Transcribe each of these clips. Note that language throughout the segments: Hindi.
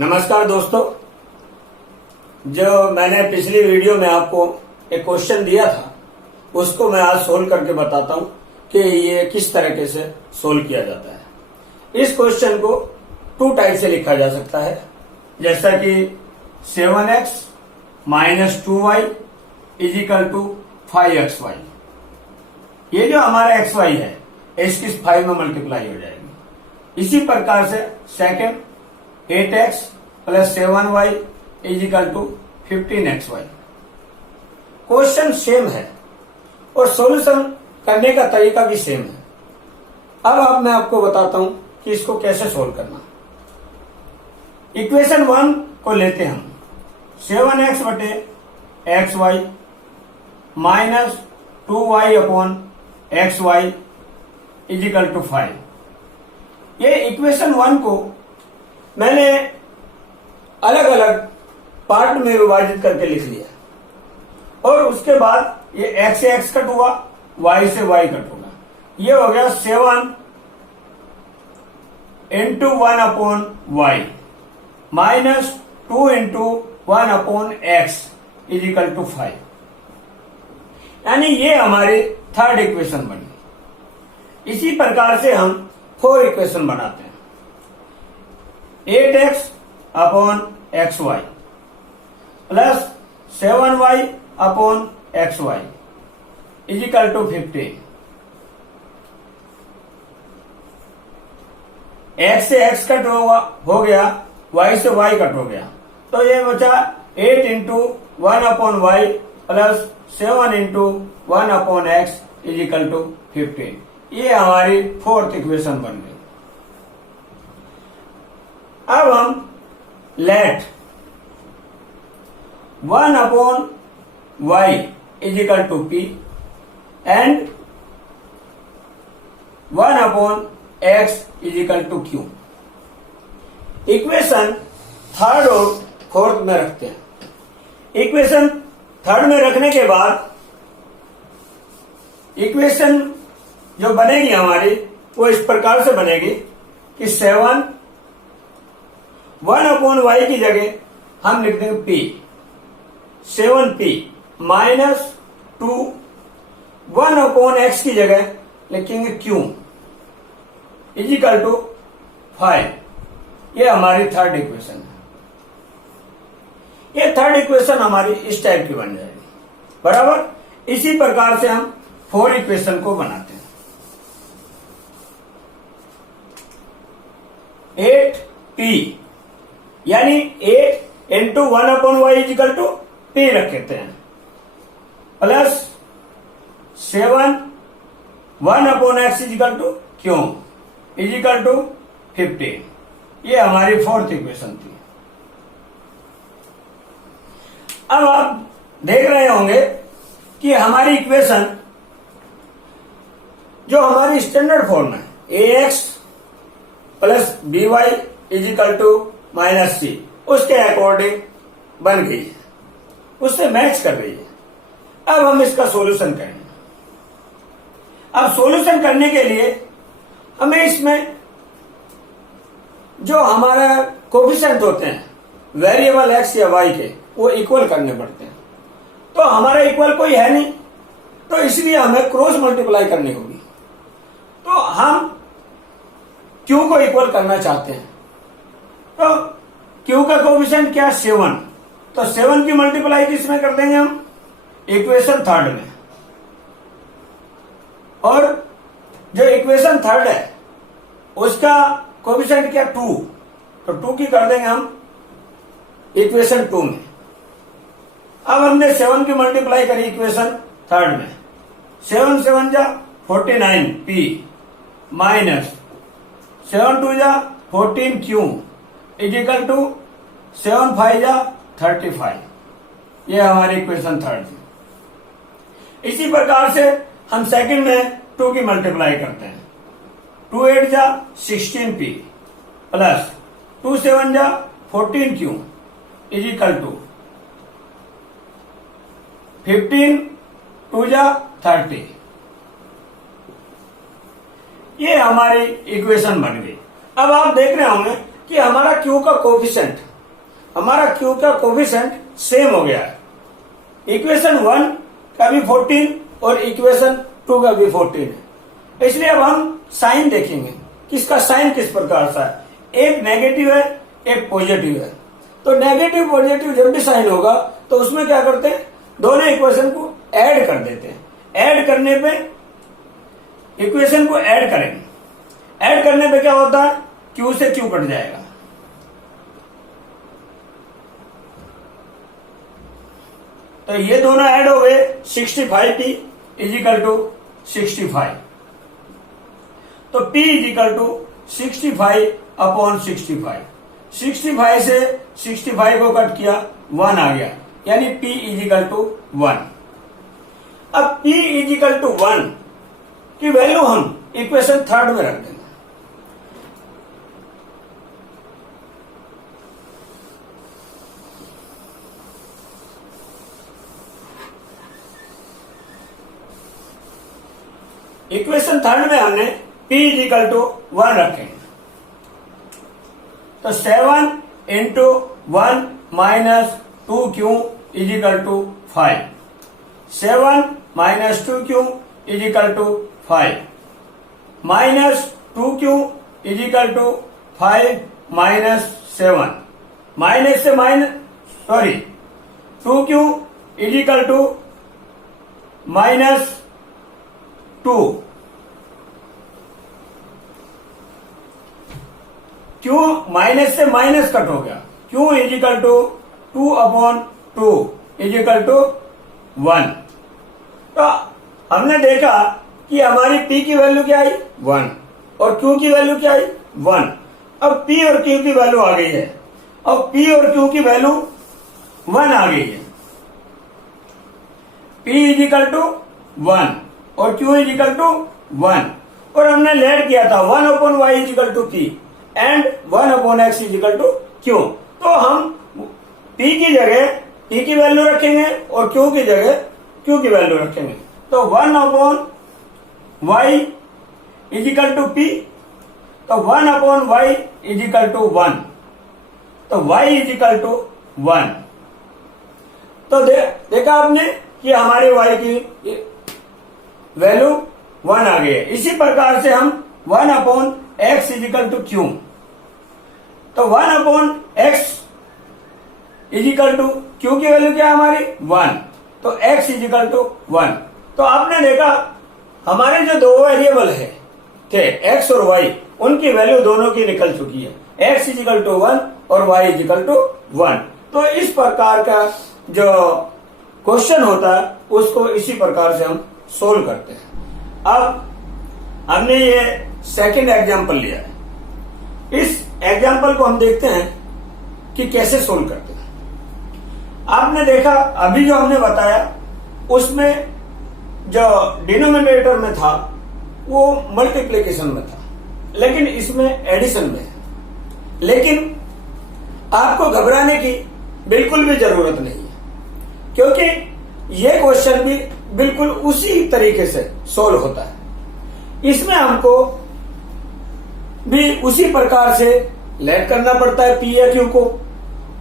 नमस्कार दोस्तों, जो मैंने पिछली वीडियो में आपको एक क्वेश्चन दिया था उसको मैं आज सोल्व करके बताता हूं कि ये किस तरीके से सोल्व किया जाता है। इस क्वेश्चन को टू टाइप से लिखा जा सकता है, जैसा कि 7x minus 2y is equal to 5xy। ये जो हमारा xy है इसकी 5 में मल्टीप्लाई हो जाएगी। इसी प्रकार से सेकंड 8x प्लस 7y equal to 15xy। Question same है और सॉल्यूशन करने का तरीका भी सेम है। अब मैं आपको बताता हूं कि इसको कैसे सोल्व करना। इक्वेशन 1 को लेते हैं हम 7x बटे xy माइनस 2y upon xy equal to 5। ये इक्वेशन 1 को मैंने अलग अलग पार्ट में विभाजित करके लिख लिया और उसके बाद ये x से x कट हुआ, y से y कट होगा। ये हो गया 7 into 1 upon y minus 2 into 1 upon x equal to 5। यानी ये हमारी थर्ड इक्वेशन बनी। इसी प्रकार से हम 4 इक्वेशन बनाते हैं। 8x upon xy plus 7y upon xy equal to 15। x से x कट हो गया, y से y कट हो गया, तो ये बचा 8 into 1 upon y plus 7 into 1 upon x equal to 15। ये हमारी फोर्थ इक्वेशन बन गई। अब हम let 1 upon y equal to p and 1 upon x equal to q equation third और फोर्थ में रखते हैं। इक्वेशन थर्ड में रखने के बाद इक्वेशन जो बनेगी हमारी वो इस प्रकार से बनेगी कि 7 1 अपॉन वाई की जगह हम लिख देंगे p 7p minus 2 1 upon x की जगह लिखेंगे q इजिकल टू 5। ये हमारी थर्ड इक्वेशन है। ये थर्ड इक्वेशन हमारी इस टाइप की बन जाएगी। बराबर इसी प्रकार से हम 4 इक्वेशन को बनाते हैं। 8p यानी 8 into 1 upon y is equal to p रख देते हैं plus 7 1 upon x equal to q is equal to 15। ये हमारी फोर्थ इक्वेशन थी। अब आप देख रहे होंगे कि हमारी इक्वेशन जो हमारी स्टैंडर्ड फॉर्म है ax plus by equal to minus c उसके अकॉर्डिंग बन गई है, उससे मैच कर रही है। अब हम इसका सॉल्यूशन करेंगे। अब सॉल्यूशन करने के लिए हमें इसमें जो हमारा कोफिशिएंट होते हैं वेरिएबल x या y के वो इक्वल करने पड़ते हैं। तो हमारा इक्वल कोई है नहीं, तो इसलिए हमें क्रॉस मल्टीप्लाई करनी होगी। तो हम q को इक्वल करना चाहते हैं, तो q का कोफिशिएंट क्या 7, तो 7 की मल्टीप्लाई किसमें कर देंगे हम इक्वेशन थर्ड में। और जो इक्वेशन थर्ड है उसका कोफिशिएंट क्या 2, तो 2 की कर देंगे हम इक्वेशन 2 में। अब हमने 7 की मल्टीप्लाई करी इक्वेशन थर्ड में। 7 7 जा 49p माइनस 7 2 जा 14q इजिकल टू 7 5 जा 35। ये हमारी इक्वेशन थर्ड थी। इसी प्रकार से हम सेकंड में 2 की मल्टीप्लाई करते हैं। 2 8 जा 16p प्लस 2 7 जा 14q इजिकल टू 15 2 जा 30। ये हमारी इक्वेशन बन गई। अब आप देख रहे होंगे कि हमारा क्यू का कोफिशिएंट सेम हो गया है। इक्वेशन 1 का भी 14 और इक्वेशन 2 का भी 14 है। इसलिए अब हम साइन देखेंगे, किसका साइन किस प्रकार सा है। एक नेगेटिव है, एक पॉजिटिव है। तो नेगेटिव पॉजिटिव जब भी साइन होगा तो उसमें क्या करते हैं, दोनों इक्वेशन को ऐड कर देते हैं। ऐड करने पे इक्वेशन को ऐड करेंगे, ऐड करने पे क्या होता है, क्यू से क्यू कट जाएगा। तो ये दोनों ऐड हो गए, 65t इजिकल टू 65। तो p इजिकल टू 65 अपॉन 65। 65 से 65 को कट किया, 1 आ गया, यानी p इजिकल टू 1। अब p इजिकल टू 1 की वैल्यू हम इक्वेशन 3 में रख देंगे। इक्वेशन 3 में हमने p इजिकल टू 1 रखें, तो 7 into 1 minus 2q is equal to 5। 7 minus 2q is equal to 5 minus 2q is equal to 5 minus 7 minus से minus 2q is equal to minus 2। क्यों माइनस से माइनस कट हो गया, क्यों equal to 2 upon 2 equal to 1। तो हमने देखा कि हमारी p की वैल्यू क्या आई 1 और q की वैल्यू क्या आई 1। अब p और q की वैल्यू आ गई है, अब p और q की वैल्यू 1 आ गई है। p इजिकल टू 1 और q इजिकल टू 1, और हमने लेट किया था 1 upon y equal to p and 1 upon x equal to q। तो हम p की जगह p की वैल्यू रखेंगे और q की जगह q की वैल्यू रखेंगे। तो 1 upon y equal to p, तो 1 अपॉन y इजिकल टू 1, तो y इजिकल टू 1। तो देखा आपने कि हमारे y की वैल्यू 1 आ गई है। इसी प्रकार से हम 1 upon x equal to q, तो 1 upon x equal to q की वैल्यू क्या है हमारी 1, तो x इजिकल टू 1। तो आपने देखा हमारे जो दो वेरिएबल है थे x और y, उनकी वैल्यू दोनों की निकल चुकी है, x इजिकल टू 1 और y इजिकल टू 1। तो इस प्रकार का जो क्वेश्चन होता है उसको इसी प्रकार से हम सोल्व करते हैं। अब हमने ये सेकंड एग्जांपल लिया है, इस एग्जांपल को हम देखते हैं कि कैसे सोल्व करते हैं। आपने देखा अभी जो हमने बताया उसमें जो डिनोमिनेटर में था वो मल्टीप्लिकेशन में था, लेकिन इसमें एडिशन में है। लेकिन आपको घबराने की बिल्कुल भी जरूरत नहीं है, क्योंकि ये क्वेश्चन भी बिल्कुल उसी तरीके से सोल्व होता है। इसमें हमको भी उसी प्रकार से लेट करना पड़ता है पी या क्यू को,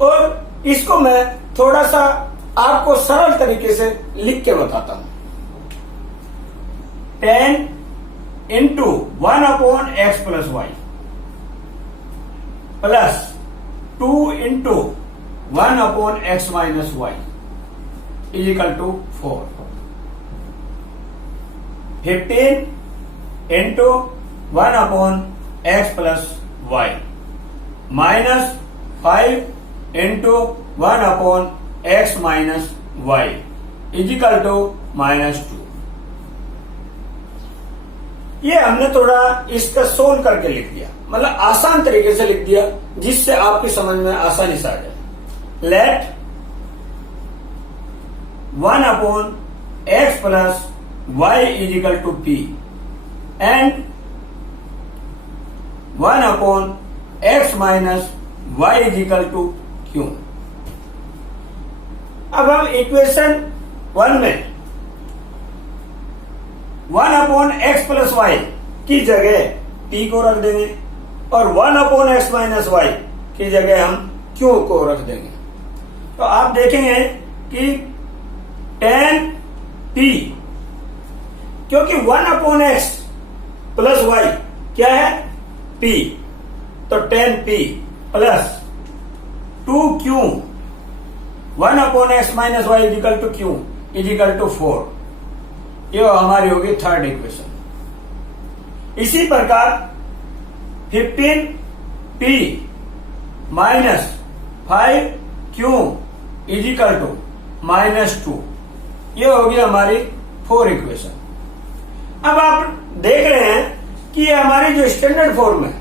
और इसको मैं थोड़ा सा आपको सरल तरीके से लिख के बताता हूं। 10 into 1 upon x plus y plus 2 into 1 upon x minus y is equal to 4। 15 into 1 upon x plus y minus 5 into 1 upon x minus y is equal to -2। ये हमने थोड़ा इसका सोल्व करके लिख दिया, मतलब आसान तरीके से लिख दिया जिससे आपकी समझ में आसानी से आ जाए। Let 1 upon x plus y is equal to p and 1 upon x minus y is equal to q. अब हम इक्वेशन 1 में 1 अपॉन एक्स प्लस वाई की जगह p को रख देंगे और 1/x माइनस वाई की जगह हम क्यू को रख देंगे। तो आप देखेंगे कि tan p, क्योंकि 1/x प्लस वाई क्या है p, तो tan p plus 2q 1/x minus y is equal to q is equal to 4। ये हमारी होगी थर्ड इक्वेशन। इसी प्रकार 15p minus 5q is equal to -2, ये होगी हमारी 4 इक्वेशन। अब आप देख रहे हैं कि ये हमारी जो स्टैंडर्ड फॉर्म है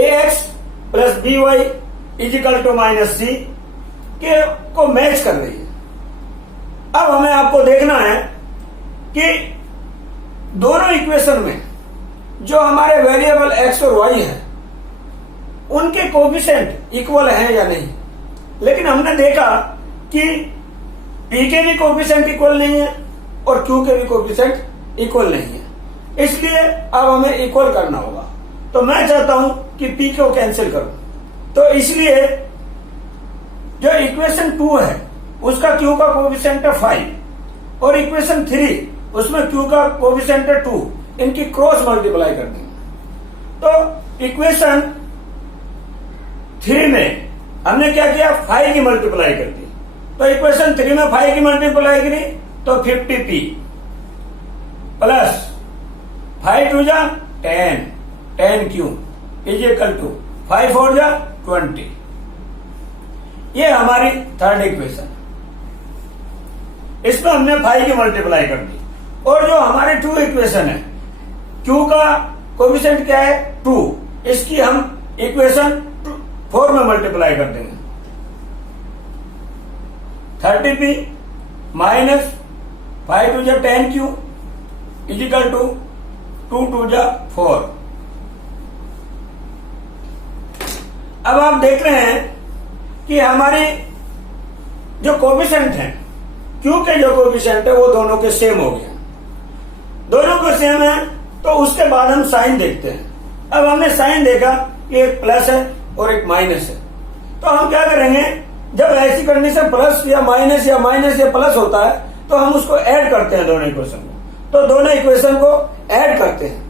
ax plus b y is equal to -c के को मैच कर रही है। अब हमें आपको देखना है कि दोनों इक्वेशन में जो हमारे वेरिएबल x और y है उनके कोफिशिएंट इक्वल हैं या नहीं। लेकिन हमने देखा कि p के भी कोफिशिएंट इक्वल नहीं है और q के भी कोफिशिएंट इक्वल नहीं है, इसलिए अब हमें इक्वल करना होगा। तो मैं चाहता हूं कि p को कैंसिल करूं, तो इसलिए जो इक्वेशन 2 है उसका q का कोफिशिएंट है 5 और इक्वेशन 3 उसमें q का कोफिशिएंट है 2, इनकी क्रॉस मल्टीप्लाई कर देंगे। तो इक्वेशन 3 में हमने क्या किया, 5 की मल्टीप्लाई कर दी। तो इक्वेशन 3 में 5 की मल्टीप्लाई करी तो 50p प्लस 5 2 जा 10q इज इक्वल टू 5 4 जा 20। ये हमारी थर्ड इक्वेशन, इसमें हमने 5 की मल्टीप्लाई कर दी। और जो हमारे 2 इक्वेशन है q का कोफिशिएंट क्या है 2, इसकी हम इक्वेशन 4 में मल्टीप्लाई कर देंगे। 30p माइनस 5 2 जा 10q इजिकल टू 2 2 जा 4। अब आप देख रहे हैं कि हमारे जो कोफिशिएंट है q के जो कोफिशिएंट है वो दोनों के सेम हो गया। दोनों को सेम है तो उसके बाद हम साइन देखते हैं। अब हमने साइन देखा कि एक प्लस है और एक माइनस है, तो हम क्या करेंगे, जब ऐसी कंडीशन प्लस या माइनस या प्लस होता है तो हम उसको ऐड करते हैं दोनों इक्वेशन को। तो दोनों इक्वेशन को ऐड करते हैं।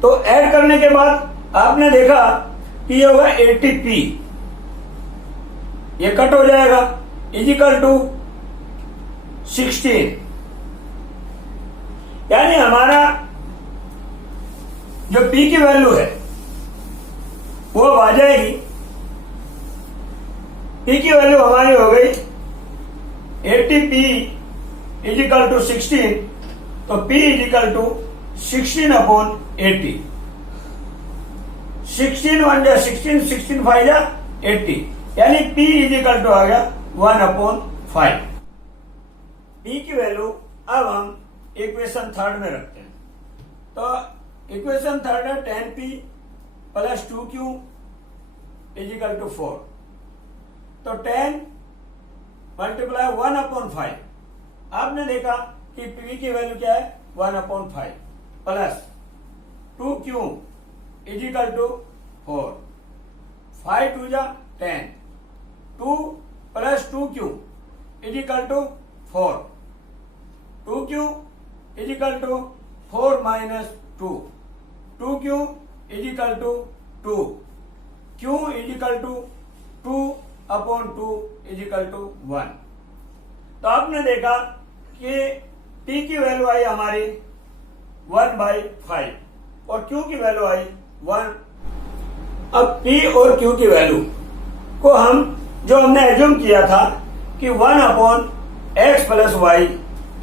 तो ऐड करने के बाद आपने देखा कि ये होगा 80p, ये कट हो जाएगा इजिकल टू 16, यानी हमारा जो p की वैल्यू है वो अब आ जाएगी। p की वैल्यू हमारी हो गई 80p इजिकल टू 16, तो p इजिकल टू 16/80। 16 1 जा 16, 16 5 जा 80, यानी p इजिकल टू आ गया 1/5। p की वैल्यू अब हम इक्वेशन थर्ड में रखते हैं। तो इक्वेशन थर्ड है 10p plus 2q is equal to 4। तो 10 मल्टीप्लाई 1/5, आपने देखा कि p की वैल्यू क्या है 1/5 प्लस 2q इजिकल टू 4। 5 2 जा 10, 2 plus 2q is equal to 4, 2q is equal to 4 minus 2, 2q is equal to 2, q is equal to 2/2 is equal to 1। तो आपने देखा कि p की वैल्यू आई हमारी 1/5 और q की वैल्यू आई 1। अब p और q की वैल्यू को हम जो हमने एज्यूम किया था कि 1/x plus y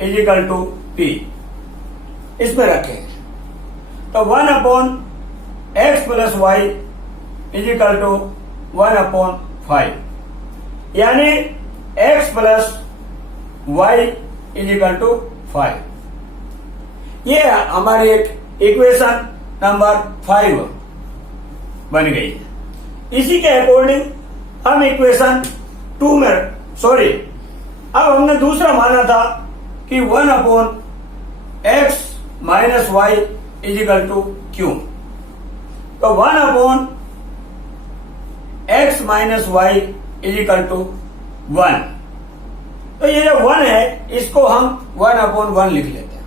is equal to p, इसमें रखें। तो 1/x plus y is equal to 1/5, यानी x plus y is equal to 5। ये हमारी एक इक्वेशन नंबर 5 बन गई है। इसी के अकॉर्डिंग हम इक्वेशन 2 में अब हमने दूसरा माना था कि 1/x minus y is equal to q। तो x minus y is equal to 1। तो ये जो 1 है इसको हम 1/1 लिख लेते हैं,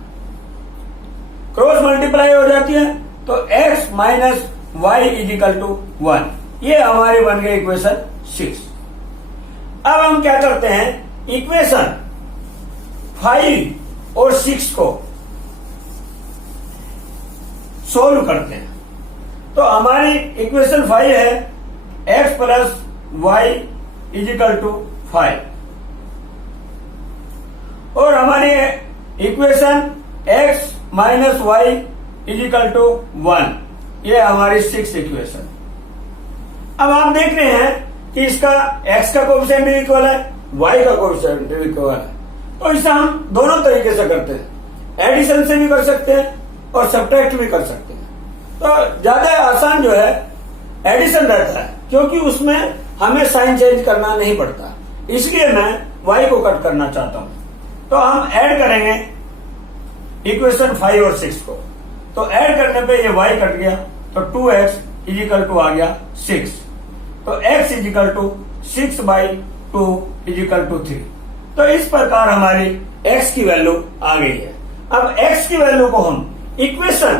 क्रॉस मल्टीप्लाई हो जाती है तो x minus y is equal to 1। ये हमारी बन गई इक्वेशन 6। अब हम क्या करते हैं, इक्वेशन 5 और 6 को सोल्व करते हैं। तो हमारी इक्वेशन 5 है x plus y is equal to 5 और हमारी equation x minus y is equal to 1। ये हमारी 6 इक्वेशन। अब आप देख रहे हैं कि इसका x का कोएफिशिएंट इक्वल है, y का कोएफिशिएंट इक्वल है। तो इसे हम दोनों तरीके से करते हैं, एडिशन से भी कर सकते हैं और सब्ट्रैक्ट भी कर सकते हैं। तो ज्यादा आसान जो है एडिशन रहता है, क्योंकि उसमें हमें साइन चेंज करना नहीं पड़ता, इसलिए मैं y को कट करना चाहता हूं। तो हम ऐड करेंगे इक्वेशन 5 और 6 को। तो ऐड करने पे ये y कट गया तो 2x इज इक्वल टू आ गया 6। तो x is equal to 6/2 is equal to 3। तो इस प्रकार हमारी x की वैल्यू आ गई है। अब x की वैल्यू को हम इक्वेशन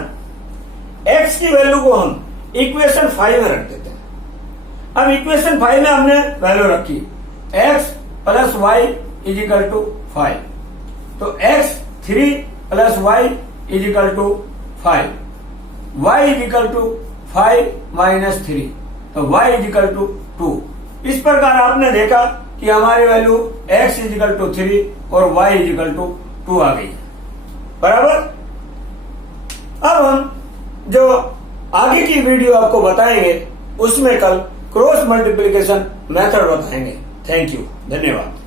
5 में रख देते हैं। अब इक्वेशन 5 में हमने वैल्यू रखी x plus y is equal to 5। तो x 3 plus y is equal to 5, y is equal to 5 minus 3, तो y इज इक्वल टू 2। इस प्रकार आपने देखा कि हमारी value x is equal to 3 और y इज इक्वल टू 2 आ गई है, बराबर। अब हम जो आगे की वीडियो आपको बताएंगे उसमें कल क्रॉस मल्टीप्लिकेशन मेथड बताएंगे। थैंक यू, धन्यवाद।